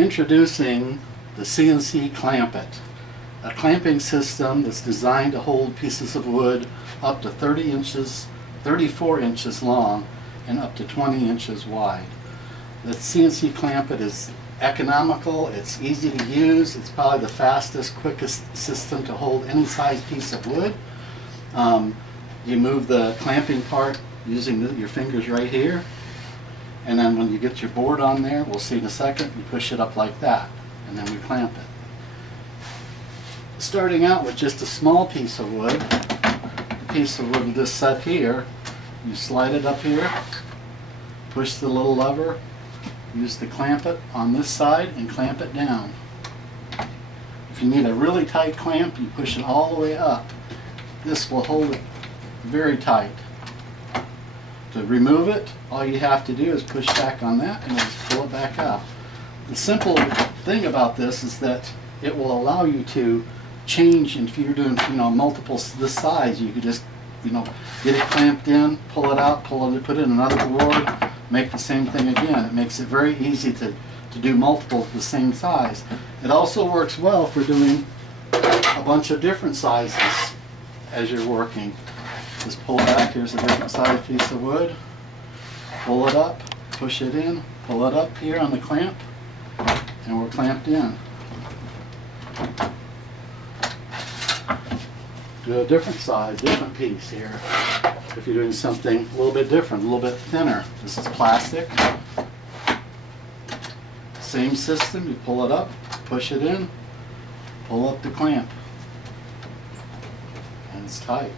Introducing the CNC Clamp It, a clamping system that's designed to hold pieces of wood up to 30 inches, 34 inches long, and up to 20 inches wide. The CNC Clamp It is economical, it's easy to use, it's probably the fastest, quickest system to hold any size piece of wood. You move the clamping part using your fingers right here, and then when you get your board on there, we'll see in a second, you push it up like that, and then we clamp it. Starting out with just a small piece of wood, the piece of wood this set here, you slide it up here, push the little lever, use the clamp it on this side and clamp it down. If you need a really tight clamp, you push it all the way up. This will hold it very tight. To remove it, all you have to do is push back on that and just pull it back up. The simple thing about this is that it will allow you to change, and if you're doing multiples this size, you could just get it clamped in, pull it out, put it in another board, make the same thing again. It makes it very easy to do multiples the same size. It also works well for doing a bunch of different sizes as you're working. Just pull back, here's a different size piece of wood, pull it up, push it in, pull it up here on the clamp, and we're clamped in. Do a different size, different piece here. If you're doing something a little bit different, a little bit thinner. This is plastic. Same system, you pull it up, push it in, pull up the clamp, and it's tight.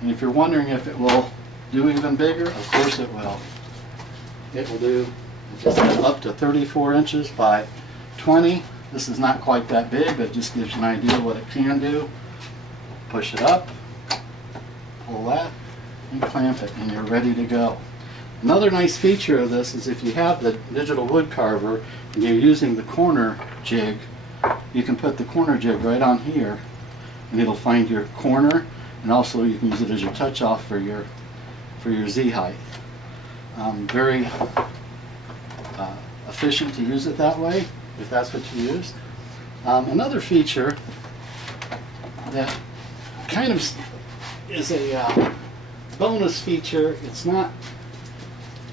And if you're wondering if it will do even bigger, of course it will. It will do just up to 34 inches by 20. This is not quite that big, but it just gives you an idea of what it can do. Push it up, pull that, and clamp it, and you're ready to go. Another nice feature of this is if you have the Digital Woodcarver and you're using the corner jig, you can put the corner jig right on here, and it'll find your corner. And also you can use it as your touch off for your Z height. Very efficient to use it that way, if that's what you use. Another feature that kind of is a bonus feature,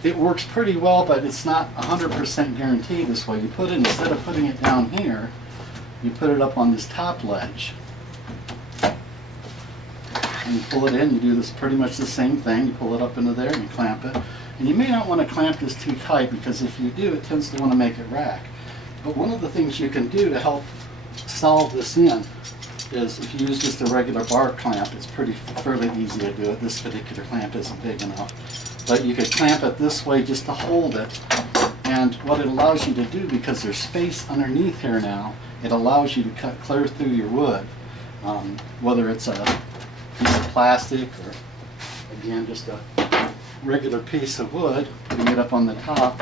it works pretty well, but it's not 100% guaranteed this way. You put it, instead of putting it down here, you put it up on this top ledge. And you pull it in, you do this pretty much the same thing. You pull it up into there and you clamp it. And you may not want to clamp this too tight, because if you do, it tends to want to make it rack. But one of the things you can do to help solve this in is if you use just a regular bar clamp, it's fairly easy to do it. This particular clamp isn't big enough. But you could clamp it this way just to hold it. And what it allows you to do, because there's space underneath here now, it allows you to cut clear through your wood. Whether it's a piece of plastic or, again, just a regular piece of wood, putting it up on the top,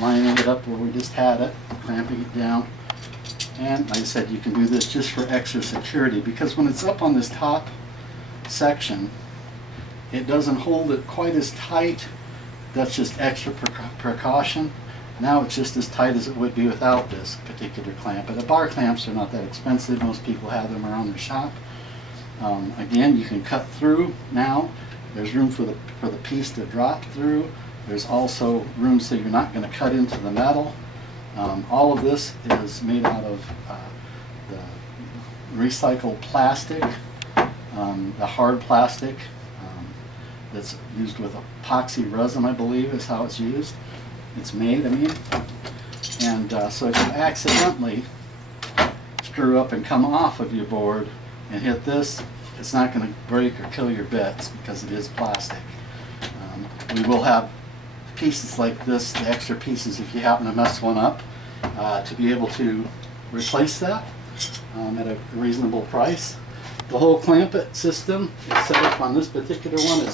lining it up where we just had it, clamping it down. And like I said, you can do this just for extra security, because when it's up on this top section, it doesn't hold it quite as tight. That's just extra precaution. Now it's just as tight as it would be without this particular clamp. But the bar clamps are not that expensive. Most people have them around their shop. Again, you can cut through now. There's room for the piece to drop through. There's also room so you're not going to cut into the metal. All of this is made out of the recycled plastic, the hard plastic that's used with epoxy resin, I believe is how it's used. It's made, And so if you accidentally screw up and come off of your board and hit this, it's not going to break or kill your bits because it is plastic. We will have pieces like this, the extra pieces, if you happen to mess one up, to be able to replace that at a reasonable price. The whole Clamp It system is set up on this particular one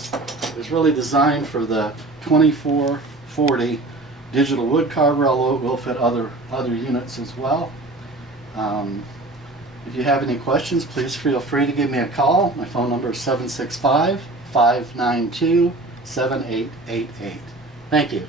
is really designed for the 2440 Digital Woodcarver, although it will fit other units as well. If you have any questions, please feel free to give me a call. My phone number is 765-592-7888. Thank you.